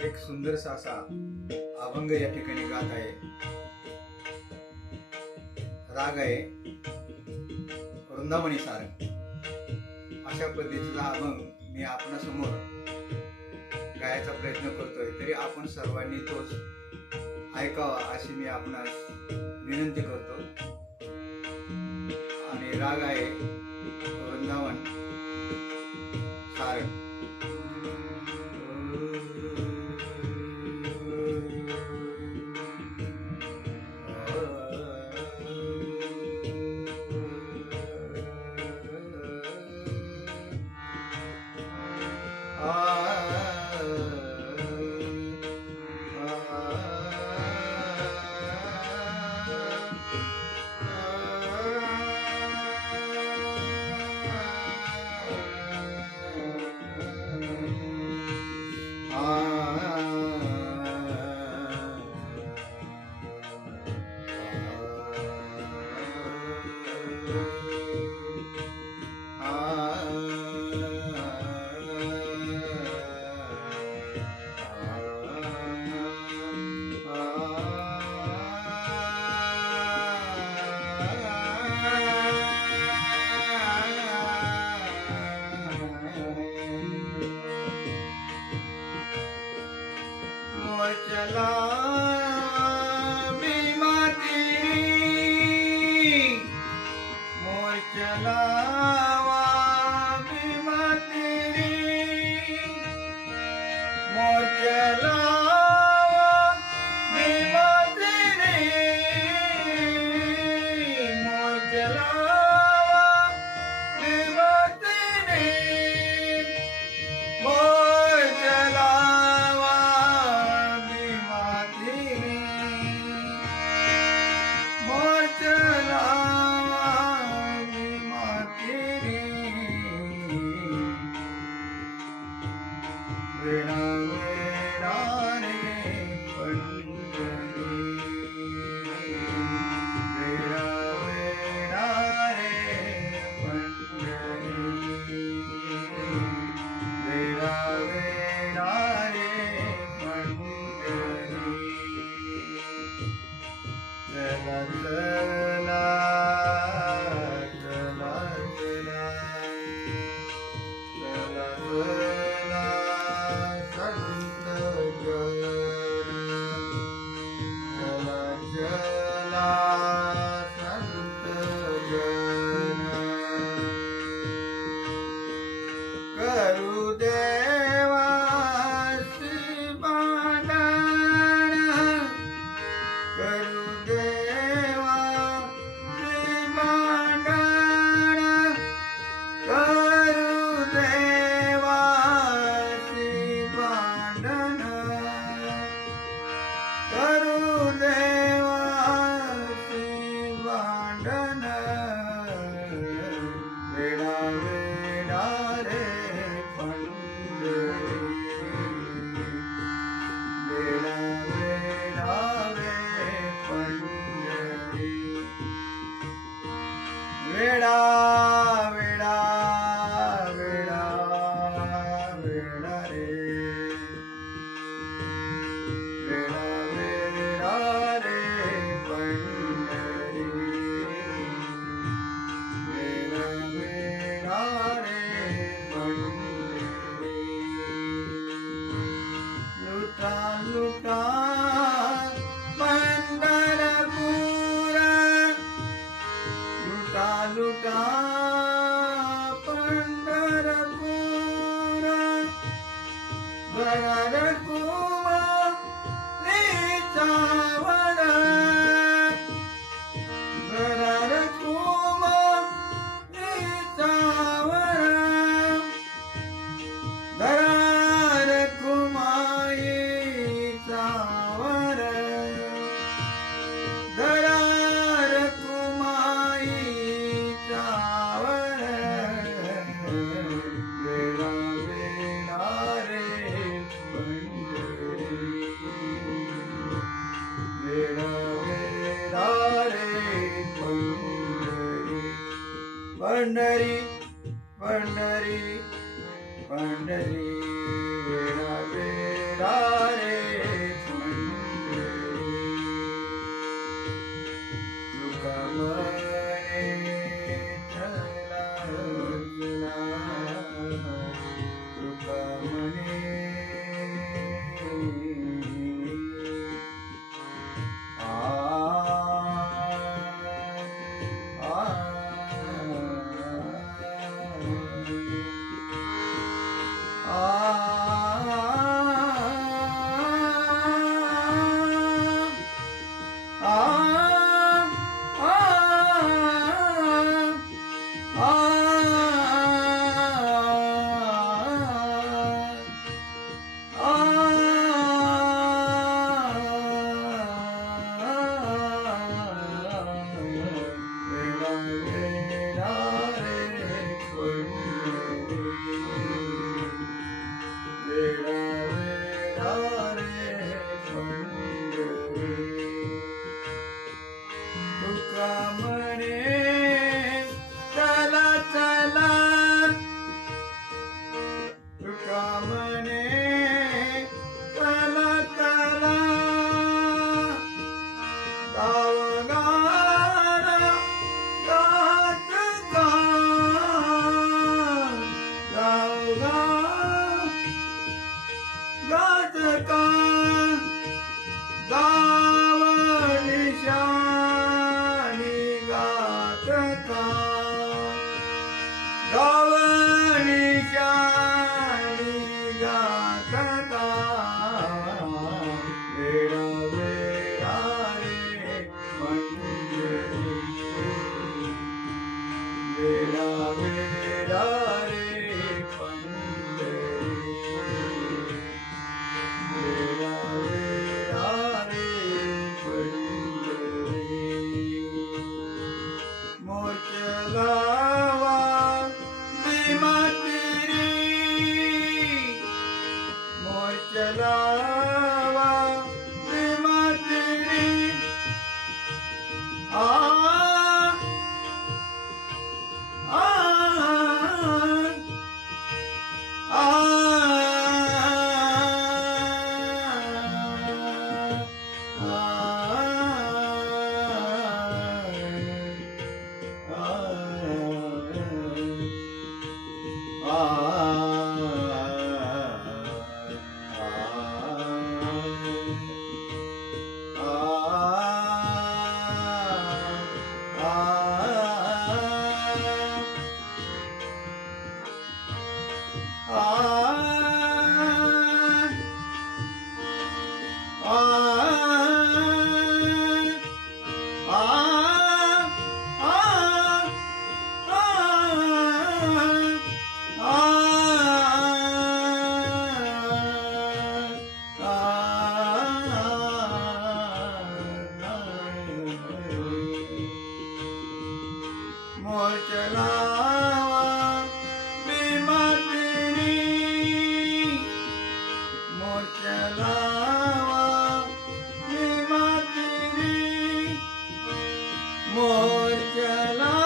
एक सुंदरसा असा अभंग या ठिकाणी गात आहे. राग आहे. वृंदावणी सार. अशा पद्धतीचा अभंग मी आपणासमोर गायचा प्रयत्न करतोय तरी आपण सर्वांनी तोच ऐकावा अशी मी आपणास विनंती करतो. आणि राग आहे. Santa. ಬೇಡರೆ पंढरी पंढरी पंढरी वेळा वेळा Hare Hare Oh. 啊。মোর চালা